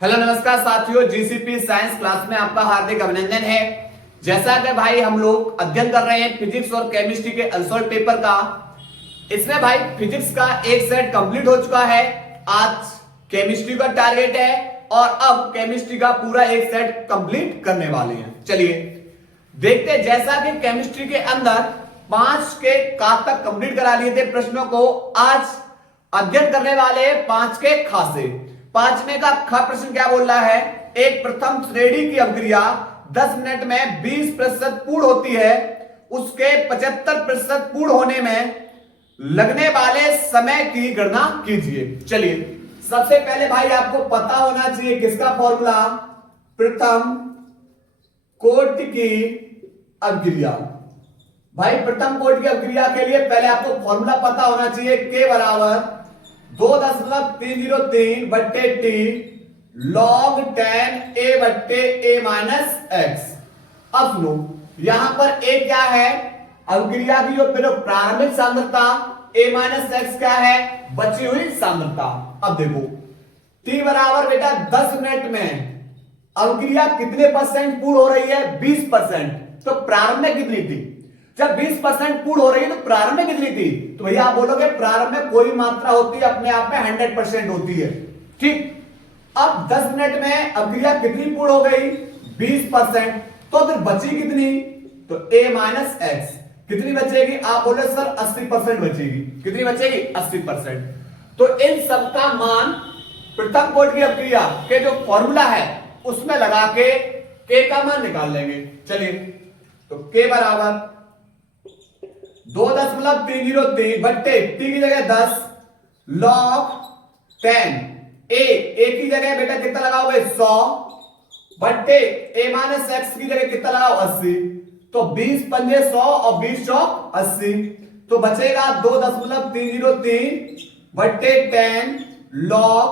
Hello नमस्कार साथियों, GCP science class में आपका हार्दिक अभिनंदन है। जैसा कि भाई हम लोग अध्ययन कर रहे हैं फिजिक्स और केमिस्ट्री के अनसॉल्व पेपर का। इसमें भाई फिजिक्स का एक सेट कंप्लीट हो चुका है। आज केमिस्ट्री का टारगेट है और अब केमिस्ट्री का पूरा एक सेट कंप्लीट करने वाले हैं। चलिए देखते हैं। जैसा कि केमिस्ट्री के अंदर 5 के का तक कंप्लीट करा लिए थे प्रश्नों को, आज अध्ययन करने वाले 5 के खा से। 5वें का ख प्रश्न क्या बोल रहा है? एक प्रथम श्रेणी की अभिक्रिया 10 मिनट में 20% पूर्ण होती है, उसके 75% पूर्ण होने में लगने वाले समय की गणना कीजिए। चलिए सबसे पहले भाई आपको पता होना चाहिए किसका फॉर्मूला? प्रथम कोटि की अभिक्रिया। भाई प्रथम कोटि की अभिक्रिया के लिए पहले आपको फॉर्मूला पता होना चाहिए। K बराबर 2.303 बट्टे टी लॉग 10 a बट्टे a माइनस एक्स। अब सुनो, यहां पर a क्या है? अभिक्रिया की जो प्रारंभिक सांद्रता, a माइनस एक्स क्या है? बची हुई सांद्रता। अब देखो t बराबर बेटा 10 मिनट में अभिक्रिया कितने परसेंट पूर्ण हो रही है? 20%। तो प्रारंभ में कितनी थी? जब 20% पूर्ण हो रही है तो प्रारंभ में कितनी थी? तो भैया आप बोलोगे प्रारंभ में कोई मात्रा होती है अपने आप में 100% होती है, ठीक। अब 10 मिनट में अभिक्रिया कितनी पूर्ण हो गई? 20%। तो फिर बची कितनी? तो a माइनस एक्स कितनी बचेगी? आप बोले सर 80% बचेगी। कितनी बचेगी? 80%। तो इन सबका मान प्रथम कोटि की अभिक्रिया के जो फॉर्मूला है उसमें लगा के k का मान निकाल लेंगे। चलिए तो k बराबर 2.303 बट्टे टी की जगह 10 लॉग 10 ए की जगह बेटा कितना लगाओगे? 100 बट्टे a माइनस एक्स की जगह कितना लगाओ? 80। तो 20 पंजे 100 और 20 चौक 80। तो बचेगा 2.303 बट्टे 10 लॉग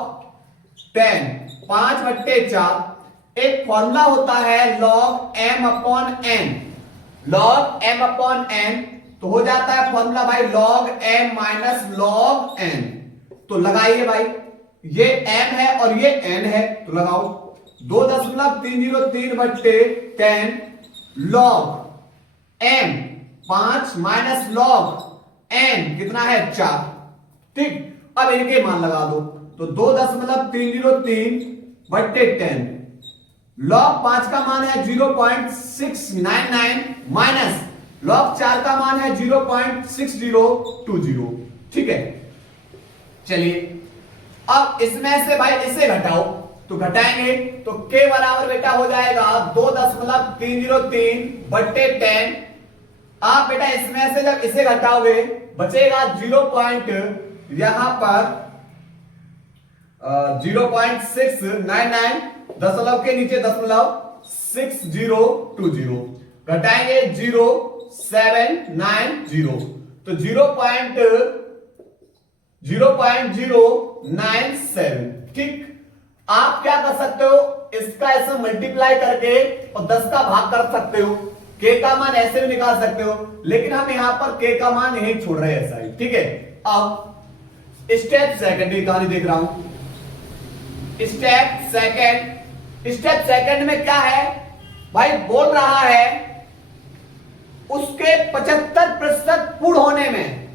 10 5 बट्टे 4। एक फॉर्मूला होता है log m upon n। Log m upon n तो हो जाता है फॉर्मूला भाई log m minus log n। तो लगाइए भाई, ये m है और ये n है तो लगाओ 2.303 बट्टे 10 log m 5 minus log n कितना है? 4, ठीक। अब इनके मान लगा दो तो 2.303 बट्टे 10 लॉग 5 का मान है 0.699 माइनस लॉग 4 का मान है 0.6020, ठीक है। चलिए अब इसमें से भाई इसे घटाओ तो घटाएंगे तो k बराबर बेटा हो जाएगा 2.303 बट्टे 10। आप बेटा इसमें से जब इसे घटाओगे बचेगा 0. यहां पर 0.699 दशमलव के नीचे दशमलव 6020 घटाएंगे 0790 तो 0.097, ठीक। आप क्या कर सकते हो? इसका ऐसे मल्टीप्लाई करके और 10 का भाग कर सकते हो। k का मान ऐसे भी निकाल सकते हो, लेकिन हम यहां पर k का मान यही छोड़ रहे हैं ऐसा ही, ठीक है। अब स्टेप सेकंड की कहानी देख रहा हूं। स्टेप सेकंड में क्या है भाई? बोल रहा है उसके 75% पूर्ण होने में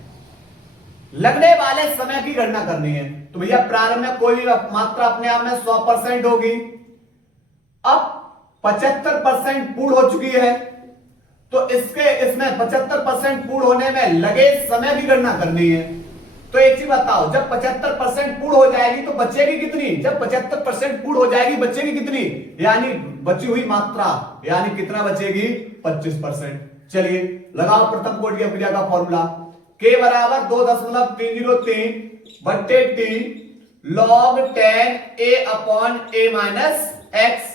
लगने वाले समय की गणना करनी है। तो भैया प्रारंभ में कोई मात्रा अपने आप में 100% होगी। अब 75% पूर्ण हो चुकी है तो इसमें 75% पूर्ण होने में लगे समय की गणना करनी है। तो एक चीज बताओ, जब 75% पूर्ण हो जाएगी तो बचेगी कितनी? जब 75% पूर्ण हो जाएगी बचेगी कितनी? यानी बची हुई मात्रा, यानी कितना बचेगी? 25%। चलिए लगाओ प्रथम कोटि की अभिक्रिया का फॉर्मूला। k बराबर 2.303 बट्टे T log 10 a upon a minus x.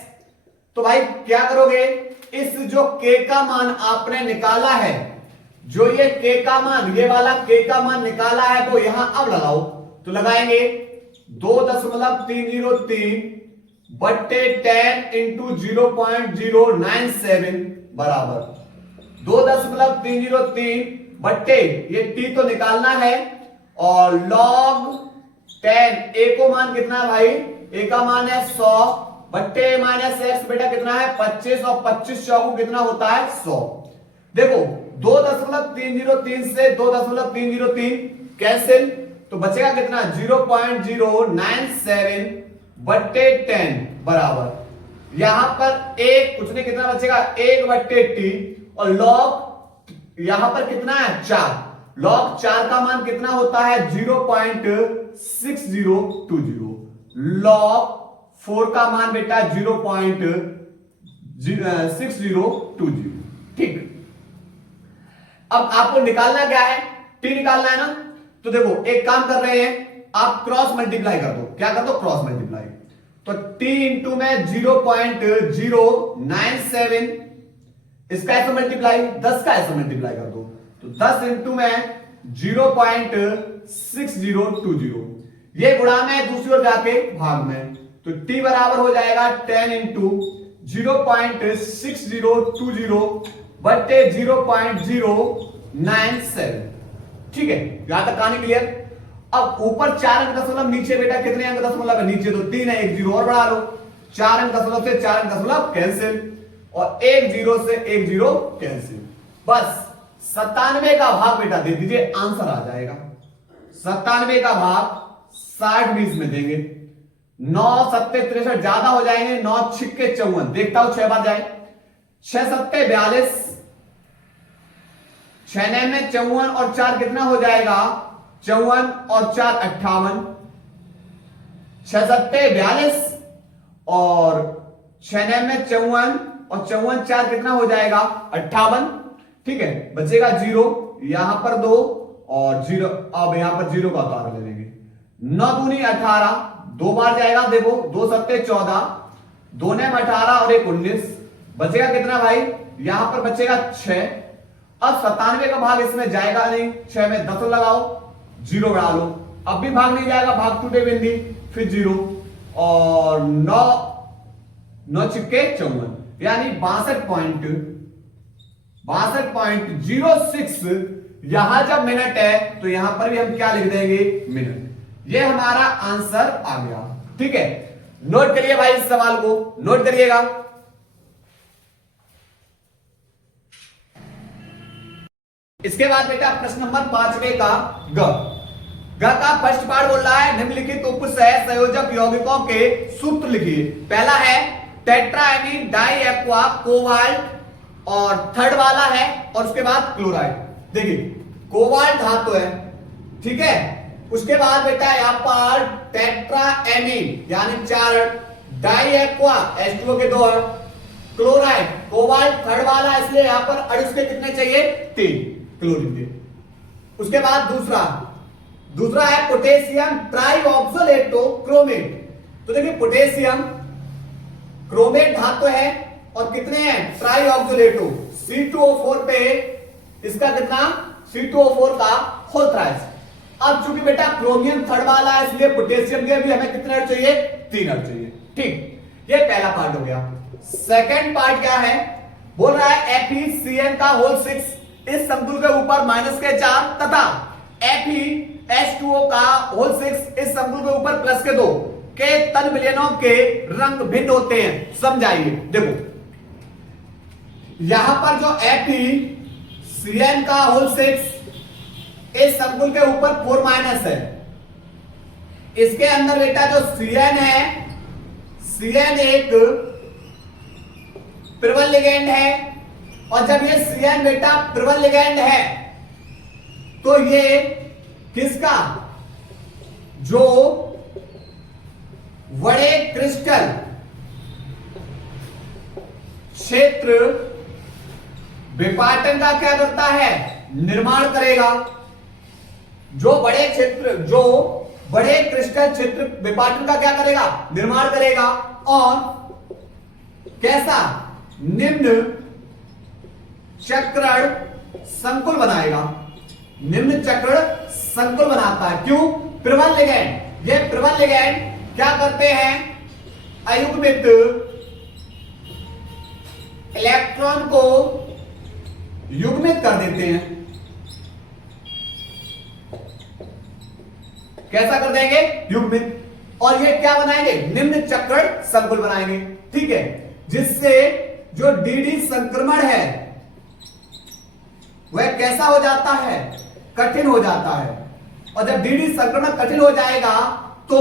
तो भाई क्या करोगे? इस जो k का मान आपने निकाला है, जो ये k का मान, ये वाला k का मान निकाला है वो यहां अब लगाओ तो लगाएंगे 2.303 बट्टे 10 इंटू 0.097 बराबर 2.303 बट्टे ये t तो निकालना है और लॉग 10 a को मान कितना है भाई? ए का मान है 100 बट्टे माइनस एक्स बेटा कितना है 25 और 25 चौको कितना होता है 100। देखो 2.303 से 2.303 कैंसिल तो बचेगा कितना 0.097 बट्टे 10 बराबर यहां पर एक कुछ नहीं कितना बचेगा 1 बट्टे टी और लॉग यहां पर कितना है 4 लॉग 4 का मान कितना होता है 0.6020 लॉग 4 का मान बेटा 0.6020 ठीक। अब आपको निकालना क्या है टी निकालना है ना तो देखो एक काम कर रहे हैं आप क्रॉस मल्टीप्लाई कर दो क्या कर दो क्रॉस मल्टीप्लाई तो टी इंटू में 0.097 इसका ऐसे मल्टीप्लाई 10 का ऐसे मल्टीप्लाई कर दो तो 10 इंटू में 0.6020 ये गुणा में दूसरी ओर जाके भाग में तो टी बराबर हो जाएगा 10 इंटू 0.6020 बट्टे 0.097 ठीक है यहां तक कहानी क्लियर। अब ऊपर 4 अंक दशमलव नीचे बेटा कितने अंक दशमलव है नीचे तो 3 है 1 0 और बढ़ा लो 4 अंक दशमलव से 4 अंक दशमलव कैंसिल और 1 0 से 1 0 कैंसिल बस 97 का भाग बेटा दे दीजिए आंसर आ जाएगा 97 का भाग 60 20 में देंगे 9 7 63 ज्यादा हो जाएंगे 9 छिक्के 54 देखता हूं 6 बार जाए 6 7 42 6 9 में 54 और 4 कितना हो जाएगा 54 और 4 58 6 7 42 और 6 9 में 54 और 54 4 कितना हो जाएगा 58 ठीक है बचेगा 0 यहां पर 2 और 0 अब यहां पर 0 का उतार ले लेंगे 9 दूनी 18 2 बार जाएगा देखो 2 7 14 2 9 18 और 1 19 बचेगा कितना भाई यहां पर बचेगा 6 अब 97 का भाग इसमें जाएगा नहीं 6 में 10 लगाओ 0 बढ़ा लो अब भी भाग नहीं जाएगा भाग टूटे बिंदी फिर 0 और 9 9 छिक्के 54 यानी 62.06 यहां जब मिनट है तो यहां पर भी हम क्या लिख देंगे मिनट ये हमारा आंसर आ गया ठीक है। नोट करिए भाई इस सवाल को नोट करिएगा। इसके बाद बेटा प्रश्न नंबर 5वें का ग का फर्स्ट पार्ट बोल रहा है निम्नलिखित उप संयोजक यौगिकों के सूत्र लिखिए। पहला है टेट्राएमीन डाई एक्वा कोबाल्ट और थर्ड वाला है और उसके बाद क्लोराइड। देखिए कोबाल्ट धातु है ठीक है उसके बाद बेटा यहां पर टेट्राएमीन यानी 4 डाई एक्वा H2O के 2 क्लोराइड कोबाल्ट थर्ड वाला इसलिए यहां पर अड़ुस के कितने चाहिए 3 क्लोरीन के। उसके बाद दूसरा है पोटेशियम ट्राइऑक्सोलेटो क्रोमेट। तो देखिए पोटेशियम क्रोमेट धातु है और कितने हैं ट्राइऑक्सोलेटो C2O4 पे इसका कितना C2O4 का होल थ्राइस। अब चूंकि बेटा क्रोमियम थर्ड वाला है इसलिए पोटेशियम के भी हमें कितने अड़ चाहिए 3 अड़ चाहिए ठीक। ये पहला पार्ट हो गया। सेकंड पार्ट क्या है बोल रहा है FeCN का होल 6 इस संकुल के ऊपर -4 तथा FeH2O का होल 6 इस संकुल के ऊपर +2 के तन विलयनों के रंग भिन्न होते हैं। समझाइए देखो यहां पर जो FeCN का होल 6 इस संकुल के ऊपर 4- है इसके अंदर बेटा जो CN है CN एक प्रबल लिगेंड है और जब ये CN बेटा प्रबल लिगेंड है तो ये किसका जो बड़े क्रिस्टल क्षेत्र विपाटन का क्या करता है निर्माण करेगा। जो बड़े क्रिस्टल क्षेत्र विपाटन का क्या करेगा निर्माण करेगा और कैसा निम्न चक्रण संकुल बनाएगा। निम्न चक्रण संकुल बनाता है क्यों प्रबल लिगैंड। ये प्रबल लिगैंड क्या करते हैं अयुग्मित इलेक्ट्रॉन को युग्मित कर देते हैं। कैसा कर देंगे युग्मित। और ये क्या बनाएंगे, निम्न चक्रण संकुल बनाएंगे। ठीक है, जिससे जो डीडी संक्रमण है वह कैसा हो जाता है, कठिन हो जाता है। और जब डीडी संक्रमण कठिन हो जाएगा तो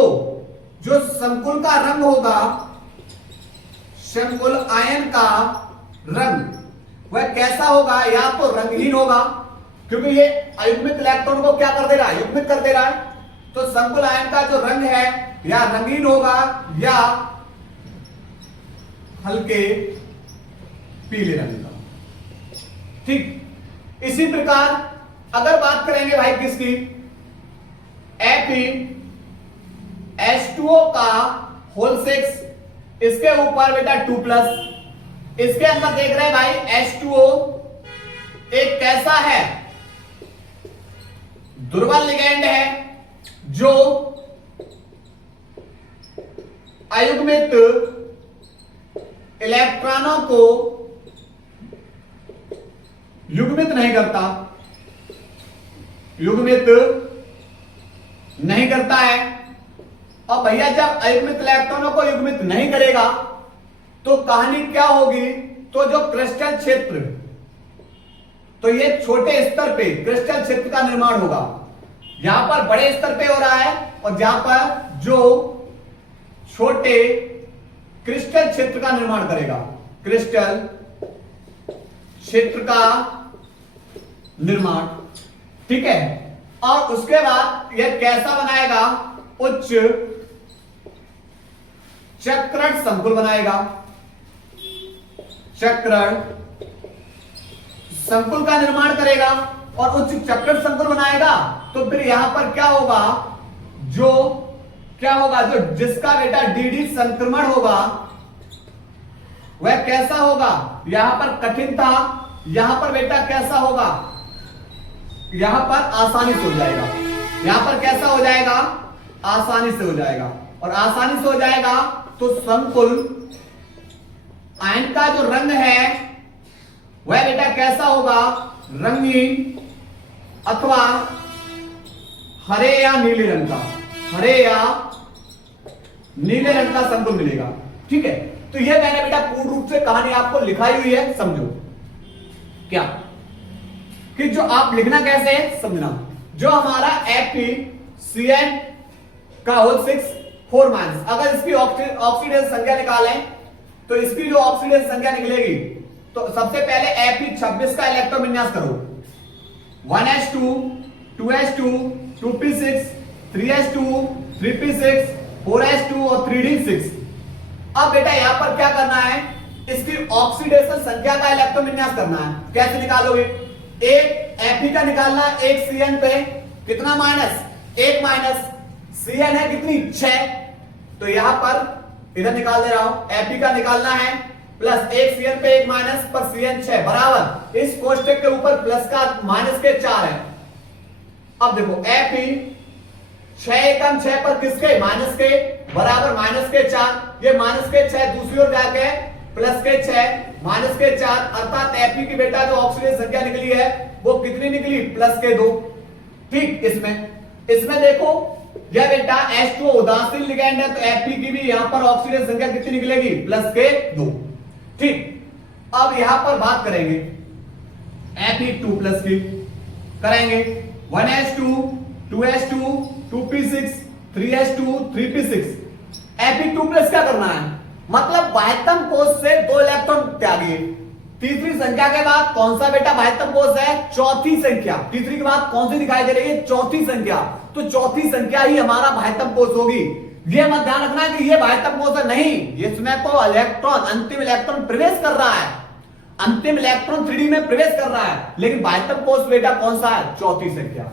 जो संकुल का रंग होगा, संकुल आयन का रंग वह कैसा होगा, या तो रंगहीन होगा, क्योंकि ये अयुग्मित इलेक्ट्रॉन को क्या कर दे रहा है, युग्मित कर दे रहा है। तो संकुल आयन का जो रंग है या रंगीन होगा या हल्के पीले रंग का। ठीक, इसी प्रकार अगर बात करेंगे भाई किसकी, Fe2O का होल 6, इसके ऊपर बेटा 2+, इसके अंदर देख रहे हैं भाई H2O एक कैसा है, दुर्बल लिगेंड है जो अयुग्मित इलेक्ट्रॉनों को युग्मित नहीं करता, युग्मित नहीं करता है। और भैया जब अयुग्मित इलेक्ट्रॉनों को युग्मित नहीं करेगा तो कहानी क्या होगी, तो जो क्रिस्टल क्षेत्र, तो ये छोटे स्तर पे क्रिस्टल क्षेत्र का निर्माण होगा। यहां पर बड़े स्तर पे हो रहा है और जहां पर जो छोटे क्रिस्टल क्षेत्र का निर्माण करेगा, क्रिस्टल क्षेत्र का निर्माण। ठीक है, और उसके बाद यह कैसा बनाएगा, उच्च चक्रण संकुल बनाएगा। चक्रण संकुल का निर्माण करेगा और उच्च चक्रण संकुल बनाएगा। तो फिर यहां पर क्या होगा, जो क्या होगा, जो जिसका बेटा डीडी संक्रमण होगा वह कैसा होगा, यहां पर कठिन था, यहां पर बेटा कैसा होगा, यहां पर आसानी से हो जाएगा। यहां पर कैसा हो जाएगा, आसानी से हो जाएगा। और आसानी से हो जाएगा तो संकुल आयन का जो रंग है वह बेटा कैसा होगा, रंगीन अथवा हरे या नीले रंग का, हरे या नीले रंग का संकुल मिलेगा। ठीक है, तो यह मैंने बेटा पूर्ण रूप से कहानी आपको लिखाई हुई है, समझो क्या, कि जो आप लिखना कैसे है समझना। जो हमारा FeCN का होल 6 4-, अगर इसकी ऑक्सीडेशन संख्या निकालें तो इसकी जो ऑक्सीडेशन संख्या निकलेगी, तो सबसे पहले Fe26 का इलेक्ट्रॉन विन्यास करो, 1s2 2s2 2p6 3s2 3p6 4s2 और 3d6। अब बेटा यहां पर क्या करना है, इसकी ऑक्सीडेशन संख्या का इलेक्ट्रॉन विन्यास करना है। कैसे निकालोगे, एक Fe का निकालना, एक Cn पे कितना माइनस, 1 माइनस, Cn है कितनी 6, तो यहां पर इधर निकाल दे रहा हूं, Fe का निकालना है प्लस 1 Cn पे 1 माइनस पर Cn 6 बराबर, इस कोष्टक के ऊपर प्लस का माइनस के 4 है। अब देखो Fe 6 एकम 6 पर किसके, माइनस के, बराबर माइनस के 4, ये माइनस के 6 दूसरी ओर जाके प्लस के 6 माइनस के 4, अर्थात Fe की बेटा जो ऑक्सीडेशन संख्या निकली है वो कितनी निकली, प्लस के 2। ठीक, इसमें देखो यह बेटा H2O उदासीन लिगेंड है, तो Fe की भी यहां पर ऑक्सीडेशन संख्या कितनी निकलेगी, प्लस के 2। ठीक, अब यहां पर बात करेंगे Fe2+ की, करेंगे 1s2 2s2 2p6 3s2 3p6। Fe2+ क्या करना है, मतलब बाह्यतम कोष से 2 इलेक्ट्रॉन त्यागिए। तीसरी संख्या के बाद कौन सा बेटा बाह्यतम कोष है, चौथी संख्या। तीसरी के बाद कौन सी दिखाई दे रही है, चौथी संख्या, तो चौथी संख्या ही हमारा बाह्यतम कोष होगी। ये मत ध्यान रखना कि ये बाह्यतम कोष है, नहीं, इसमें तो इलेक्ट्रॉन, अंतिम इलेक्ट्रॉन प्रवेश कर रहा है, अंतिम इलेक्ट्रॉन 3D में प्रवेश कर रहा है, लेकिन बाह्यतम कोष बेटा कौन सा है, चौथी संख्या।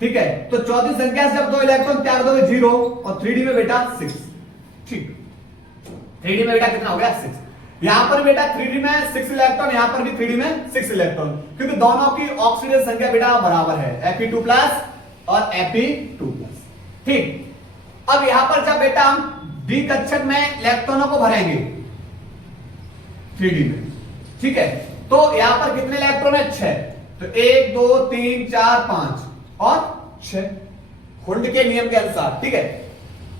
ठीक है, तो चौथी संख्या से जब 2 इलेक्ट्रॉन त्याग दोगे 0 और 3D में बेटा 6। ठीक, 3D में बेटा कितना हो गया, 6। यहां पर बेटा 3D में 6 इलेक्ट्रॉन, यहां पर भी 3D में 6 इलेक्ट्रॉन, क्योंकि दोनों की ऑक्सीडेशन संख्या बेटा बराबर है, Fe2+ और Fe2+। ठीक, अब यहां पर जब बेटा हम D कक्षक में इलेक्ट्रॉनों को भरेंगे 3D में, ठीक है, तो यहां पर कितने इलेक्ट्रॉन है, 6, तो 1 2 3 4 5 और 6 हुंड के नियम के अनुसार। ठीक है,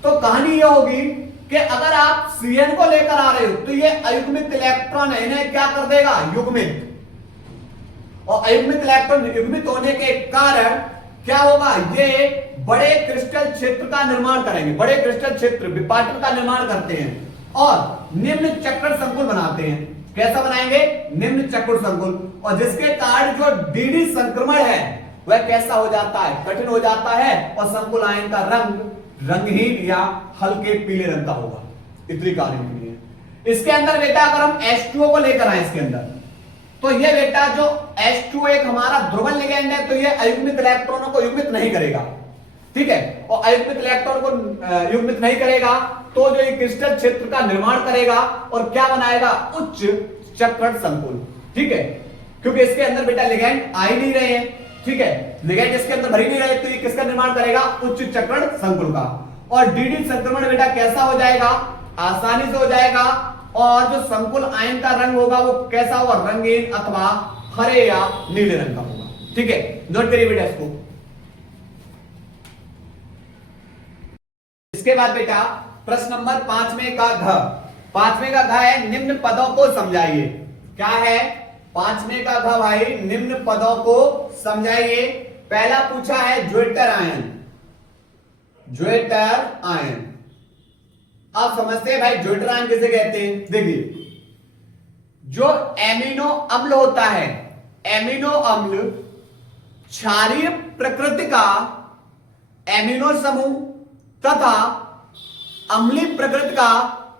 तो कहानी ये होगी कि अगर आप Cn को लेकर आ रहे हो तो ये अयुग्मित इलेक्ट्रॉन है, इन्हें क्या कर देगा, युग्मित। और अयुग्मित इलेक्ट्रॉन युग्मित होने के कारण क्या होगा, ये बड़े क्रिस्टल क्षेत्र का निर्माण करेंगे, बड़े क्रिस्टल क्षेत्र विपाटन का निर्माण करते हैं और निम्न चक्र संकुल बनाते हैं। कैसा बनाएंगे, निम्न चक्र संकुल। और जिसके कारण जो डीडी संक्रमण है वह कैसा हो जाता है, कठिन हो जाता है और संकुल आयन का रंग रंगहीन या हल्के पीले रंग का होगा। इतनी कार्य के लिए इसके अंदर बेटा अगर हम H2O को लेकर आए इसके अंदर, तो ये बेटा जो H2O एक हमारा ध्रुवण लिगेंड है, तो ये अयुग्मित इलेक्ट्रॉनों को युग्मित नहीं करेगा, ठीक है। और अयुग्मित इलेक्ट्रॉन को युग्मित नहीं करेगा तो जो ये क्रिस्टल क्षेत्र का निर्माण करेगा और क्या बनाएगा, उच्च चक्रण संकुल, ठीक है। क्योंकि इसके अंदर बेटा लिगेंड आ ही नहीं रहे हैं, ठीक है, लिगेंड इसके अंदर भर ही नहीं रहे, तो ये किसका निर्माण करेगा, उच्च चक्रण संकुल का। और डीडी संक्रमण बेटा कैसा हो जाएगा, आसानी से हो जाएगा। और जो संकुल आयन का रंग होगा वो कैसा होगा, रंगीन अथवा हरे या नीले रंग का होगा, ठीक है। नोट करिए बेटा इसको। इसके बाद बेटा प्रश्न नंबर 5वें का घ, 5वें का घ है निम्न पदों को समझाइए। क्या है 5वें का घ भाई, निम्न पदों को समझाइए। पहला पूछा है ज्वेटर आयन, ज्वेटर आयन। आप समझते हैं भाई ज्वेटर आयन किसे कहते हैं। देखिए जो एमिनो अम्ल होता है, एमिनो अम्ल क्षारीय प्रकृति का एमिनो समूह तथा अम्लीय प्रकृति का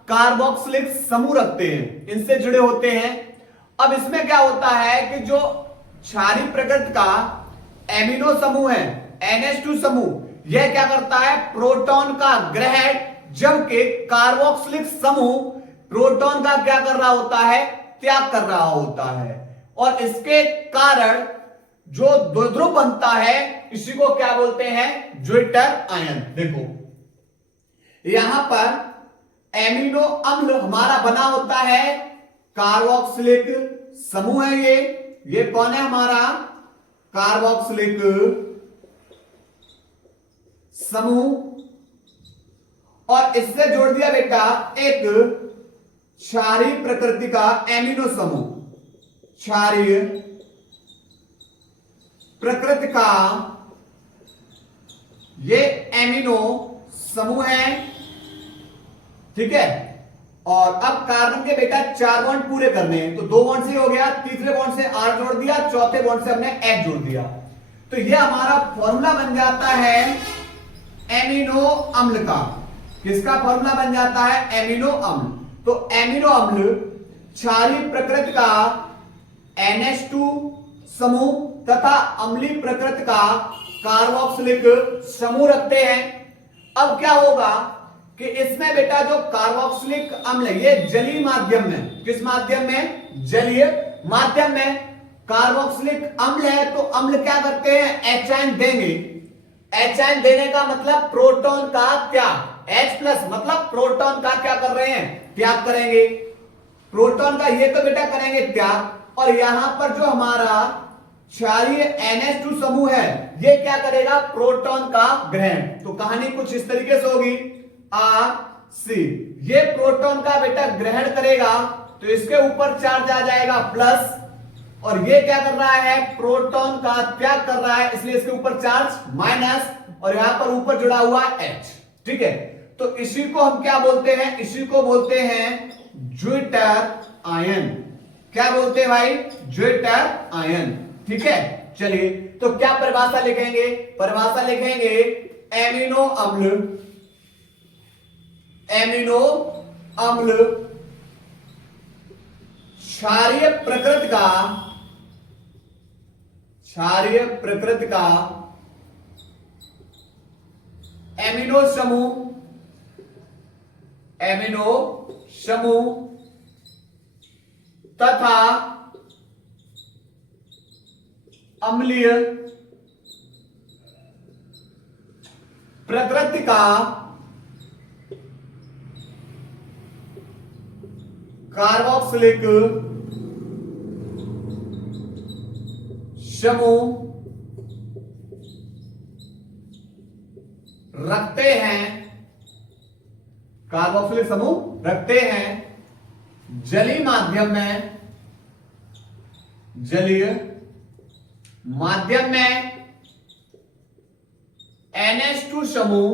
कार्बोक्सिलिक समूह रखते हैं, इनसे जुड़े होते हैं। अब इसमें क्या होता है कि जो क्षारीय प्रकृति का एमिनो समूह है, NH2 समूह, यह क्या करता है, प्रोटॉन का ग्रहण, जबकि कार्बोक्सिलिक समूह प्रोटॉन का क्या कर रहा होता है, त्याग कर रहा होता है। और इसके कारण जो द्विध्रुव बनता है इसी को क्या बोलते हैं, ज्वेटर आयन। देखो यहां पर एमिनो अम्ल हमारा बना होता है कार्बोक्सिलिक समूह है, ये कौन है हमारा, कार्बोक्सिलिक समूह। और इससे जोड़ दिया बेटा एक क्षारीय प्रकृति का एमिनो समूह, क्षारीय प्रकृति का ये एमिनो समूह है, ठीक है। और अब कार्बन के बेटा 4 बॉन्ड पूरे करने हैं, तो 2 बॉन्ड से हो गया, तीसरे बॉन्ड से R जोड़ दिया, चौथे बॉन्ड से हमने H जोड़ दिया, तो ये हमारा फॉर्मूला बन जाता है एमिनो अम्ल का। किसका फॉर्मूला बन जाता है, एमिनो अम्ल। तो एमिनो अम्ल क्षारीय प्रकृति का NH2 समूह तथा अम्लीय प्रकृति का कार्बोक्सिलिक समूह रखते हैं। अब क्या होगा कि इसमें बेटा जो कार्बोक्सिलिक अम्ल है ये जलीय माध्यम में, किस माध्यम में, जलीय माध्यम में कार्बोक्सिलिक अम्ल है, तो अम्ल क्या करते हैं, H आयन देंगे। H आयन देने का मतलब प्रोटॉन का त्याग, H+ मतलब प्रोटॉन का क्या कर रहे हैं, त्याग करेंगे। प्रोटॉन का ये तो बेटा करेंगे त्याग, और यहां पर जो हमारा क्षारीय NH2 समूह है ये क्या करेगा, प्रोटॉन का ग्रहण। तो कहानी कुछ इस तरीके से होगी, RC ये प्रोटॉन का बेटा ग्रहण करेगा तो इसके ऊपर चार्ज आ जाएगा प्लस, और ये क्या कर रहा है, प्रोटॉन का त्याग कर रहा है, इसलिए इसके ऊपर चार्ज माइनस, और यहां पर ऊपर जुड़ा हुआ H, ठीक है। तो इसी को हम क्या बोलते हैं, इसी को बोलते हैं ज्वेटर आयन। क्या बोलते हैं भाई, ज्वेटर आयन, ठीक है। चलिए तो क्या परिभाषा लिखेंगे, परिभाषा लिखेंगे एमिनो अम्ल, एमिनो अम्ल क्षारीय प्रकृति का, क्षारीय प्रकृति का एमिनो समूह, एमिनो समूह तथा अम्लीय प्रकृति का कार्बोक्सिलिक समूह रखते हैं, कार्बोक्सिलिक समूह रखते हैं। जलीय माध्यम में, जलीय माध्यम में NH2 समूह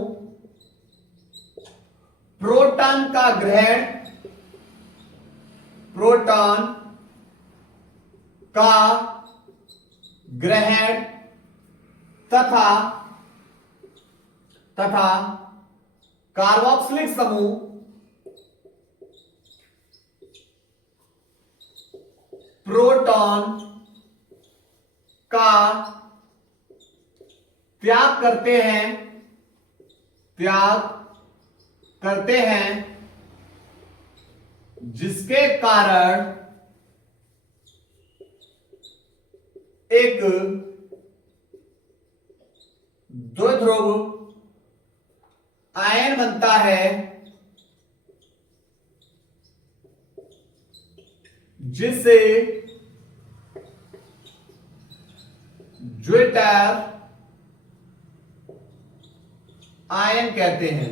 प्रोटॉन का ग्रहण, प्रोटॉन का ग्रहण तथा कार्बोक्सिलिक समूह प्रोटॉन का त्याग करते हैं, जिसके कारण एक द्विध्रुव आयन बनता है, जिसे ज्विटर आयन कहते हैं।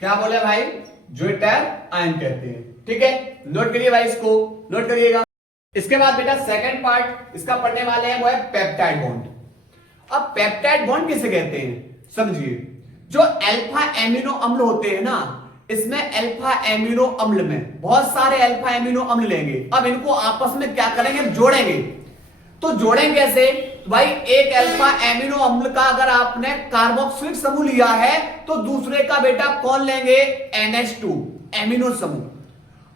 क्या बोले भाई? ज्विटर आयन कहते हैं। ठीक है, नोट करिए भाई, इसको नोट करिएगा। इसके बाद बेटा सेकंड पार्ट इसका पढ़ने वाले हैं, वो है पेप्टाइड बॉन्ड। अब पेप्टाइड बॉन्ड किसे कहते हैं समझिए। जो अल्फा एमिनो अम्ल होते हैं ना, इसमें अल्फा एमिनो अम्ल में बहुत सारे अल्फा एमिनो अम्ल लेंगे। अब इनको आपस में क्या करेंगे? जोड़ेंगे। तो जोड़ेंगे कैसे भाई? एक अल्फा एमिनो अम्ल का अगर आपने कार्बोक्सिलिक समूह लिया है तो दूसरे का बेटा कौन लेंगे? NH2 एमिनो समूह।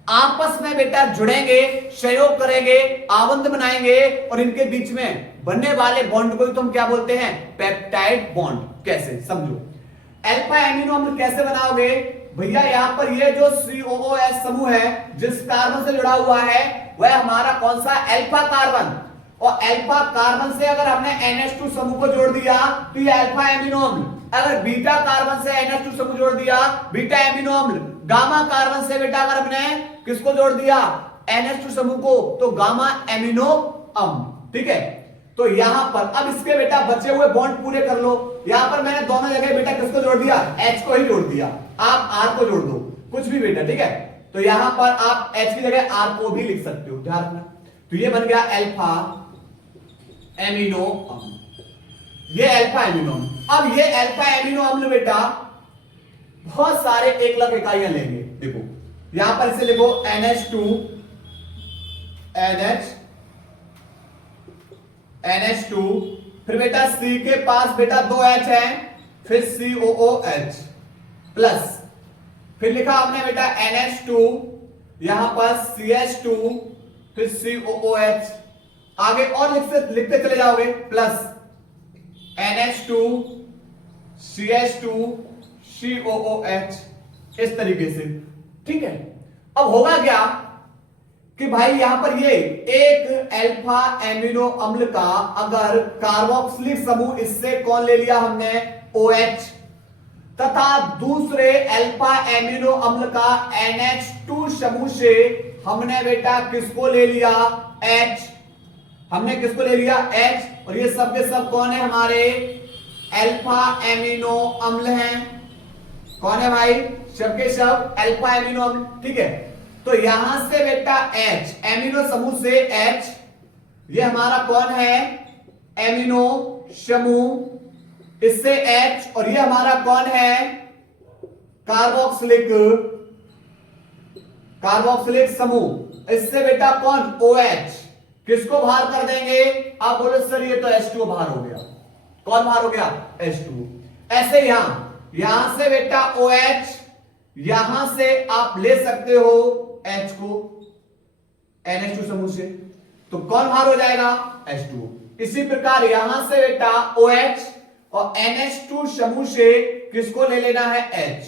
आपस में बेटा जुड़ेंगे, सहयोग करेंगे, आबंध बनाएंगे और इनके बीच में बनने वाले बॉन्ड को तुम क्या बोलते हैं? Peptide bond. कैसे समझो? अल्फा एमिनो अम्ल कैसे बनाओगे भैया? यहां पर ये जो COOH समूह है जिस कार्बन से जुड़ा हुआ है वह हमारा कौन सा? Alpha carbon. और अल्फा कार्बन से अगर हमने NH2 समूह को जोड़ दिया तो ये अल्फा एमिनो अम्ल। अगर बीटा कार्बन से NH2 समूह जोड़ दिया, बीटा एमिनो अम्ल। गामा कार्बन से बेटा अगर हमने किसको जोड़ दिया? NH2 समूह को, तो गामा एमिनो अम्ल। ठीक है, तो यहां पर अब इसके बेटा बचे हुए बॉन्ड पूरे कर लो। यहां पर मैंने दोनों जगह बेटा किसको जोड़ दिया? H को ही जोड़ दिया। आप R को जोड़ दो, कुछ भी बेटा। ठीक है, तो यहां पर आप H की जगह R को भी लिख सकते हो, ध्यान रखना। तो ये बन गया अल्फा एमिनो अम्ल, ये अल्फा एमिनो अम्ल। अब ये अल्फा एमिनो अम्ल बेटा बहुत सारे एक लग इकाइयां लेंगे। देखो यहां पर इसे लिखो NH2 NH2, फिर बेटा C के पास बेटा 2 H है, फिर COOH प्लस, फिर लिखा आपने बेटा NH2, यहां पर CH2, फिर COOH। आगे और लिखते चले जाओगे, प्लस NH2 CH2 COOH, इस तरीके से। ठीक है, अब होगा क्या कि भाई यहां पर ये एक अल्फा एमिनो अम्ल का अगर कार्बोक्सिलिक समूह इससे कौन ले लिया हमने? OH, तथा दूसरे अल्फा एमिनो अम्ल का NH2 समूह से हमने बेटा किसको ले लिया? H। हमने किसको ले लिया? H। और ये सब के सब कौन है? हमारे अल्फा एमिनो अम्ल हैं। कौन है भाई? सब के सब अल्फा एमिनो अम्ल। ठीक है, तो यहां से बेटा H, एमिनो समूह से H, ये हमारा कौन है? एमिनो समूह, इससे H, और ये हमारा कौन है? कार्बोक्सिलिक समूह, इससे बेटा कौन? OH। किसको बाहर कर देंगे? आप बोलो सर ये तो H2 बाहर हो गया। कौन बाहर हो गया? H2। ऐसे यहां से बेटा OH, यहां से आप ले सकते हो H को NH2 समूह से, तो कौन बाहर हो जाएगा? H2। इसी प्रकार यहां से बेटा OH और NH2 समूह से किसको ले लेना है? H,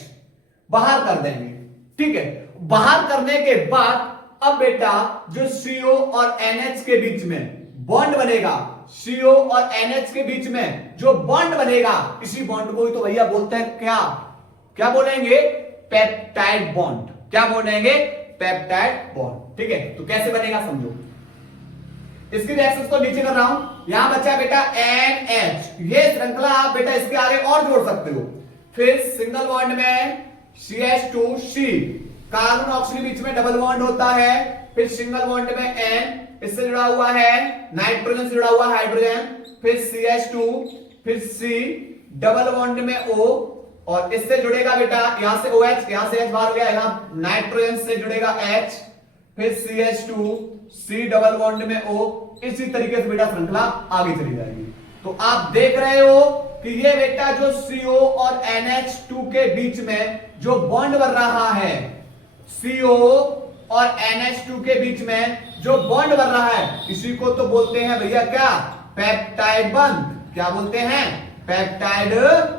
बाहर कर देंगे। ठीक है, बाहर करने के बाद अब बेटा जो CO और NH के बीच में बॉन्ड बनेगा, CO और NH के बीच में जो बॉन्ड बनेगा, इसी बॉन्ड को ही तो भैया बोलते हैं क्या? क्या बोलेंगे? Peptide bond. क्या बोलेंगे? Peptide bond. ठीक है, तो कैसे बनेगा समझो। इसकी रिएक्शंस को नीचे कर रहा हूं। यहां बचा बेटा NH, ये श्रृंखला आप बेटा इसके आगे और जोड़ सकते हो। फिर सिंगल बॉन्ड में CH2C, कार्बन ऑक्सीजन बीच में डबल बॉन्ड होता है, फिर सिंगल बॉन्ड में N, इससे जुड़ा हुआ है नाइट्रोजन से जुड़ा हुआ हाइड्रोजन, फिर CH2, फिर C, डबल बॉन्ड में O, और इससे जुड़ेगा बेटा यहां से OH, यहां से H बाहर हो गया, यहां नाइट्रोजन से जुड़ेगा H, फिर CH2, C डबल बॉन्ड में O, इसी तरीके से बेटा श्रृंखला आगे चली जाएगी। तो आप देख रहे हो कि ये बेटा जो CO और NH2 के बीच में जो बॉन्ड बन रहा है, CO और NH2 के बीच में जो बॉन्ड बन रहा है, इसी को तो बोलते हैं भैया क्या, पेप्टाइड बंध। क्या बोलते हैं, पेप्टाइड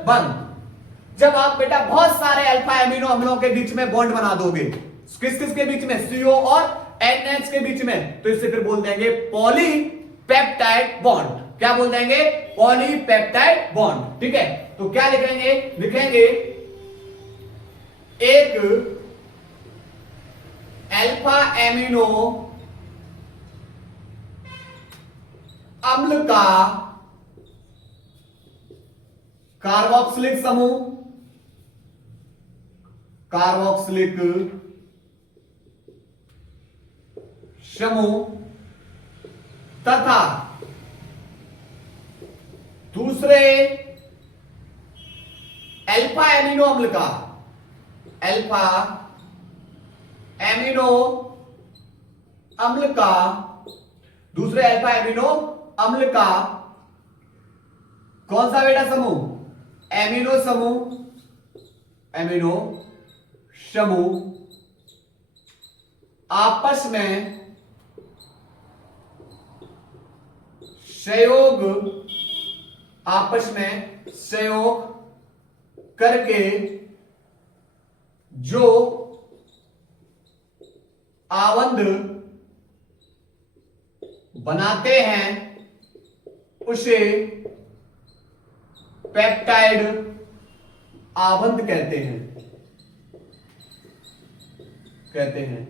बंध। जब आप बेटा बहुत सारे अल्फा एमिनो अम्लों के बीच में बॉन्ड बना दोगे, किस किस के बीच में, CO और NH के बीच में, तो इसे फिर बोल देंगे पॉलीपेप्टाइड बॉन्ड। क्या बोल देंगे, पॉलीपेप्टाइड बॉन्ड। ठीक है, तो क्या लिखेंगे, लिखेंगे एक अल्फा एमिनो अम्ल का कार्बोक्सिलिक समूह, कार्बोक्सिलिक समूह तथा दूसरे अल्फा एमिनो अम्ल का, अल्फा एमिनो अम्ल का, दूसरे अल्फा एमिनो अम्ल का कौन सा बेटा समूह, एमिनो समूह, एमिनो समूह आपस में सहयोग, आपस में सहयोग करके जो आवंध बनाते हैं उसे पेप्टाइड आवंध कहते हैं, कहते हैं।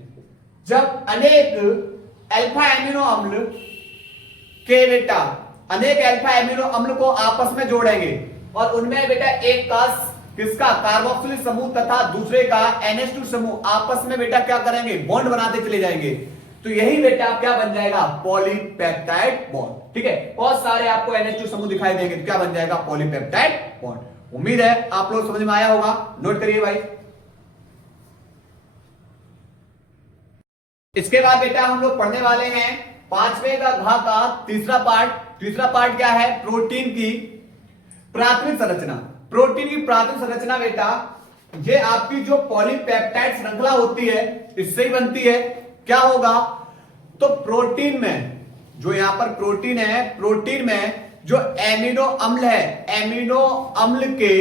जब अनेक अल्फा एमिनो अम्ल के बेटा, अनेक अल्फा एमिनो अम्ल को आपस में जोड़ेंगे और उनमें बेटा एक का, किसका, कार्बोक्सिलिक समूह तथा दूसरे का NH2 समूह आपस में बेटा क्या करेंगे, बॉन्ड बनाते चले जाएंगे, तो यही बेटा क्या बन जाएगा, पॉलीपेप्टाइड बॉन्ड। ठीक है, बहुत सारे आपको NH2 समूह दिखाई देंगे, तो क्या बन जाएगा, पॉलीपेप्टाइड बॉन्ड। उम्मीद है आप लोग समझ में आया होगा, नोट करिए भाई। इसके बाद बेटा हम लोग पढ़ने वाले हैं पांचवें का घा का तीसरा पार्ट। तीसरा पार्ट क्या है, प्रोटीन की प्राथमिक संरचना। प्रोटीन की प्राथमिक संरचना बेटा ये आपकी जो पॉलीपेप्टाइड श्रृंखला होती है इससे ही बनती है। क्या होगा, तो प्रोटीन में जो यहां पर प्रोटीन है, प्रोटीन में जो एमिनो अम्ल है, एमिनो अम्ल के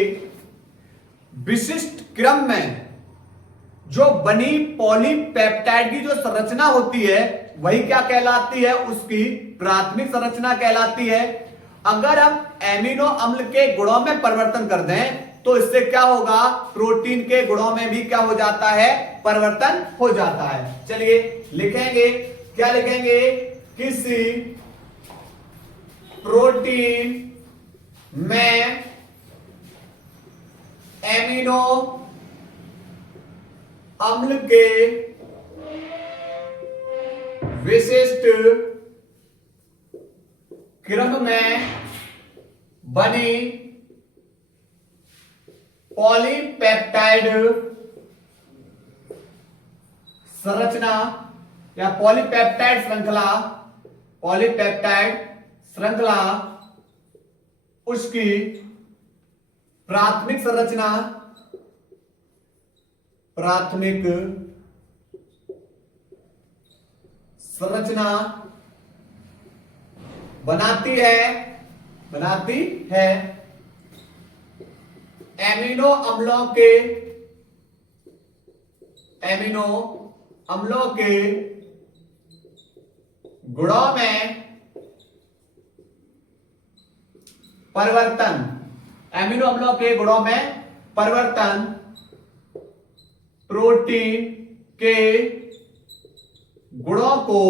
विशिष्ट क्रम में जो बनी पॉलीपेप्टाइड की जो संरचना होती है वही क्या कहलाती है, उसकी प्राथमिक संरचना कहलाती है। अगर हम एमिनो अम्ल के गुणों में परिवर्तन कर दें तो इससे क्या होगा, प्रोटीन के गुणों में भी क्या हो जाता है, परिवर्तन हो जाता है। चलिए लिखेंगे, क्या लिखेंगे, किसी प्रोटीन में एमिनो अम्ल के विशिष्ट क्रम में बनी पॉलीपेप्टाइड संरचना या पॉलीपेप्टाइड श्रृंखला, पॉलीपेप्टाइड श्रृंखला उसकी प्राथमिक संरचना, प्राथमिक संरचना बनाती है, बनाती है एमिनो अम्लों के, एमिनो अम्लों के गुणों में परिवर्तन, एमिनो अम्लों के गुणों में परिवर्तन प्रोटीन के गुणों को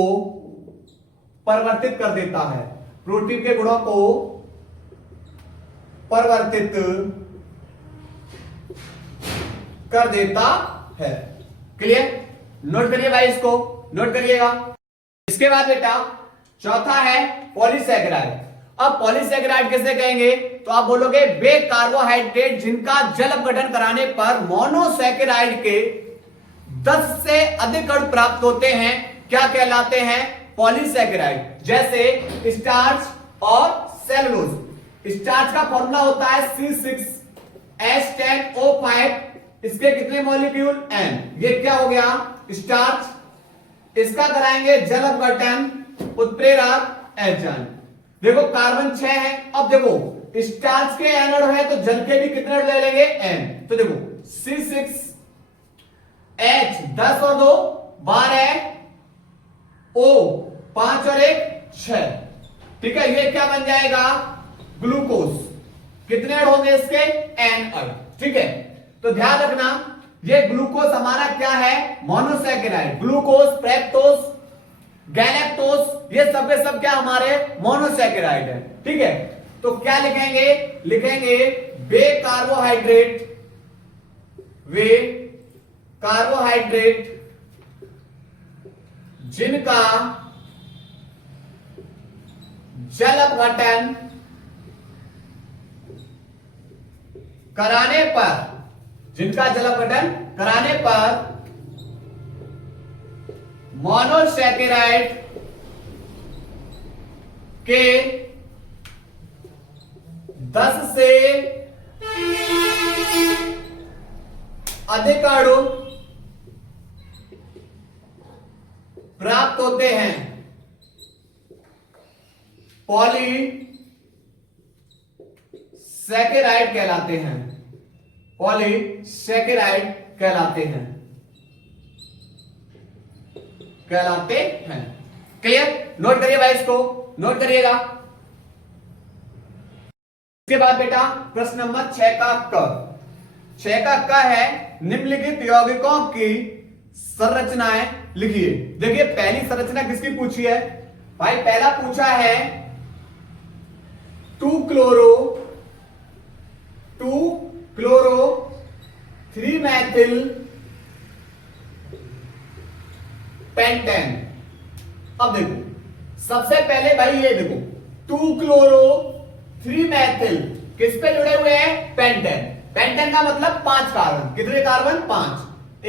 परिवर्तित कर देता है, प्रोटीन के गुणों को परिवर्तित कर देता है। क्लियर? नोट करिए भाई, इसको नोट करिएगा। इसके बाद बेटा चौथा है पॉलीसैकेराइड। अब पॉलीसैकेराइड किसे कहेंगे? तो आप बोलोगे वे कार्बोहाइड्रेट जिनका जल अपघटन कराने पर मोनोसैकेराइड के 10 से अधिक अणु प्राप्त होते हैं, क्या कहलाते हैं? पॉलीसैकेराइड। जैसे स्टार्च और सेलुलोज। स्टार्च का फॉर्मूला होता है C6H10O5, इसके कितने मॉलिक्यूल? N। ये क्या हो गया? स्टार्च। इसका कराएंगे जल अपघटन, उत्प्रेरक H। देखो कार्बन 6 है। अब देखो स्टार्च के N अणु है तो जल के भी कितने अणु ले लेंगे? N। तो देखो C6H 10 और 2 12, O 5 और 1 6। ठीक है, ये क्या बन जाएगा? ग्लूकोज। कितने अणु होंगे इसके? N अणु। ठीक है, तो ध्यान रखना ये ग्लूकोज हमारा क्या है? मोनोसैकेराइड। ग्लूकोज, फ्रक्टोज, गैलेक्टोज, ये सब के सब क्या हमारे मोनोसैकेराइड है। ठीक है, तो क्या लिखेंगे? लिखेंगे वे कार्बोहाइड्रेट जिनका जल अपघटन कराने पर मोनोसैकेराइड के 10 से अधिक अणु प्राप्त होते हैं, पॉलीसैकेराइड कहलाते हैं। पॉलीसैकेराइड कहलाते हैं। क्लियर? नोट करिए भाई, इसको नोट करिएगा। इसके बाद बेटा प्रश्न नंबर 6 का क। 6 का क है निम्नलिखित यौगिकों की संरचनाएं लिखिए। देखिए पहली संरचना किसकी पूछी है भाई? पहला पूछा है 2 क्लोरो 3 मैथिल पेंटेन। अब देखो सबसे पहले भाई ये देखो 2 क्लोरो 3 मैथिल किस पे जुड़े हुए हैं? पेंटेन। पेंटेन का मतलब 5 कार्बन। कितने कार्बन? 5।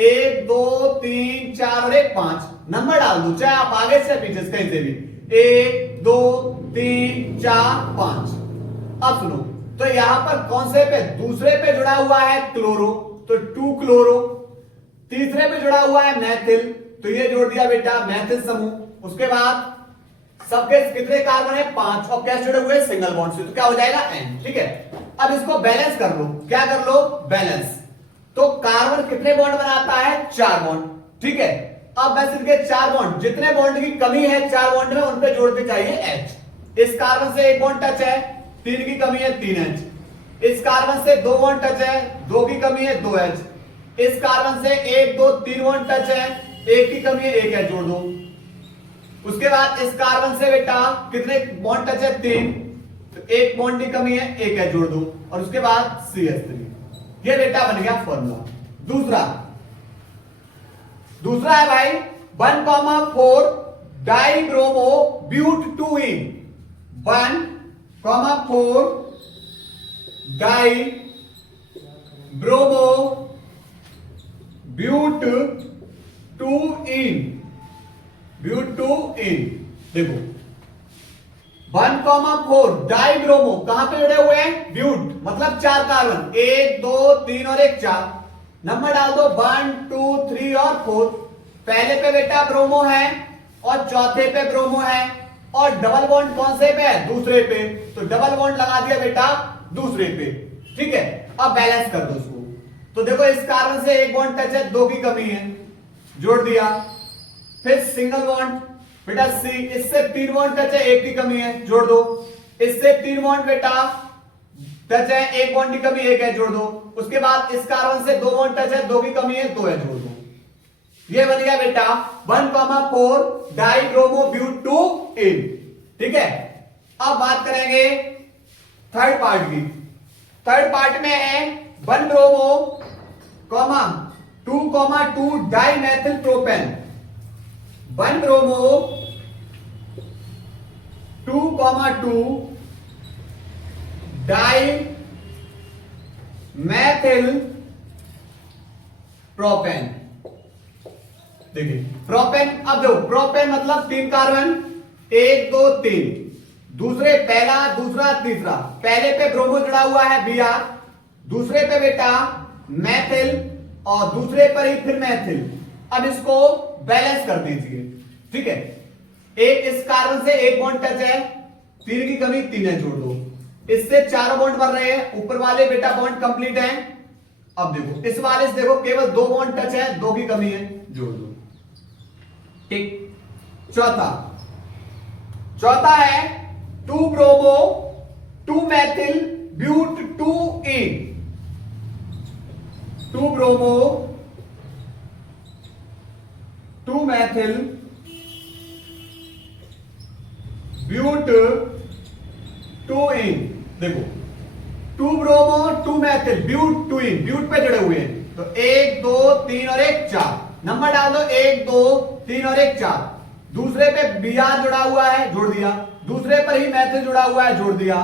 1 2 3 4 और 1 5। नंबर डाल दो, चाहे आप आगे से पीछे से कहीं से भी। 1 2 3 4 5। अब सुनो, तो यहां पर कौन से पे? दूसरे पे जुड़ा हुआ है क्लोरो, तो 2 क्लोरो। तीसरे पे जुड़ा हुआ है मैथिल, तो ये जोड़ दिया बेटा मैथिल समूह। उसके बाद सबके कितने कार्बन है? 5। और कैसे जुड़े हुए? सिंगल बॉन्ड से, तो क्या हो जाएगा? N। ठीक है, अब इसको बैलेंस कर लो। क्या कर लो? बैलेंस। तो कार्बन कितने बॉन्ड बनाता है? 4 बॉन्ड। ठीक है, अब बस इनके 4 बॉन्ड, जितने बॉन्ड की कमी है 4 बॉन्ड में, उन पे जोड़ते चाहिए H। इस कार्बन से 1 बॉन्ड टच है, 3 की कमी है 3H। इस कार्बन से 2 बॉन्ड टच है, 2 की कमी है 2H। इस कार्बन से 1 2 3 बॉन्ड टच है, 1 की कमी है 1H, जोड़ दो। उसके बाद इस कार्बन से बेटा कितने बॉन्ड टच है? 3, तो 1 बॉन्ड की कमी है 1H, जोड़ दो। और उसके बाद CH3। ये बेटा बन गया फॉर्मूला। दूसरा है भाई 1,4 डाइब्रोमो ब्यूट 2इन। 1,4 डाइब्रोमो ब्यूट 2इन। देखो 1,4 डाइब्रोमो कहां पे जुड़े हुए हैं? ब्यूट, मतलब 4 कार्बन। 1 2 3 और 1 4। नंबर डाल दो 1 2 3 और 4। पहले पे बेटा ब्रोमो है और चौथे पे ब्रोमो है, और डबल बॉन्ड कौन से पे है? दूसरे पे, तो डबल बॉन्ड लगा दिया बेटा दूसरे पे। ठीक है, अब बैलेंस कर दो इसको। तो देखो इस कार्बन से 1 बॉन्ड टच है, 2 की कमी है, जोड़ दिया। फिर सिंगल बॉन्ड बेटा C, इससे 3 बॉन्ड टच है, 1 की कमी है, जोड़ दो। इससे 3 बॉन्ड बेटा टच है, 1 बॉन्ड की कमी 1 है, जोड़ दो। उसके बाद इस कार्बन से 2 बॉन्ड टच है, 2 की कमी है, 2 है, जोड़ दो। ये बन गया बेटा 1,4 डाइब्रोमो ब्यूट 2इन। ठीक है, अब बात करेंगे थर्ड पार्ट की। थर्ड पार्ट में है 1 bromo comma 2,2 dimethyl propane, 1 bromo 2,2 dimethyl propane. देखिए प्रोपेन, अब देखो प्रोपेन मतलब 3 कार्बन, 1 2 3, दूसरे पहला दूसरा तीसरा, पहले पे ब्रोमो जुड़ा हुआ है Br, दूसरे पे बेटा मैथिल और दूसरे पर ही फिर मैथिल। अब इसको बैलेंस कर दीजिए, ठीक है। एक इस कार्बन से एक बॉन्ड टच है, 3 की कमी 3 है, जोड़ दो। इससे चारों बॉन्ड बन रहे हैं, ऊपर वाले बेटा बॉन्ड कंप्लीट है। अब देखो इस वाले से देखो केवल 2 बॉन्ड टच है, 2 की कमी है, जोड़ दो, ठीक। चौथा है 2 bromo 2 methyl but 2 ene, 2 bromo 2 methyl but 2 ene. देखो 2 ब्रोमो 2 मैथिल ब्यूट 2 इन, ब्यूट पे जुड़े हुए हैं, तो 1 2 3 और 1 4, नंबर डाल दो 1 2 3 और 1 4। दूसरे पे Br जुड़ा हुआ है, जोड़ दिया, दूसरे पर ही मैथिल जुड़ा हुआ है, जोड़ दिया,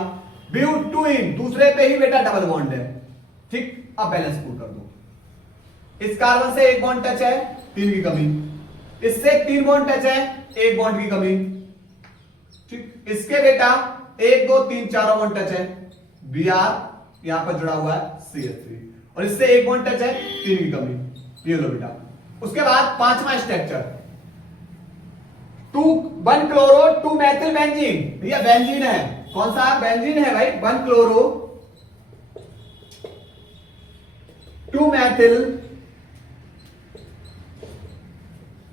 ब्यूट 2 इन, दूसरे पे ही बेटा डबल बॉन्ड है, ठीक। अब बैलेंस पूर्ण कर दो। इस कार्बन से एक बॉन्ड टच है, 3 की कमी, इससे 3 बॉन्ड टच है, 1 बॉन्ड की कमी, ठीक। इसके बेटा 1 2 3 4 बॉन्ड टच है, Br यहां पर जुड़ा हुआ है CH3, और इससे 1 बॉन्ड टच है, 3 की कमी, ये लो बेटा। उसके बाद 5वां स्ट्रक्चर 1 क्लोरो 2 मैथिल बेंजीन, भैया बेंजीन है, कौन सा बेंजीन है भाई, 1 क्लोरो 2 मैथिल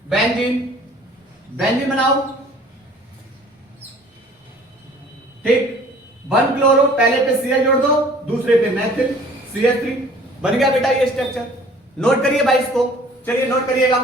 बेंजीन, बेंजीन बनाओ, ठीक। 1 क्लोरो पहले पे Cl जोड़ दो, दूसरे पे मैथिल CH3, बन गया बेटा ये स्ट्रक्चर। नोट करिए भाई इसको, चलिए नोट करिएगा।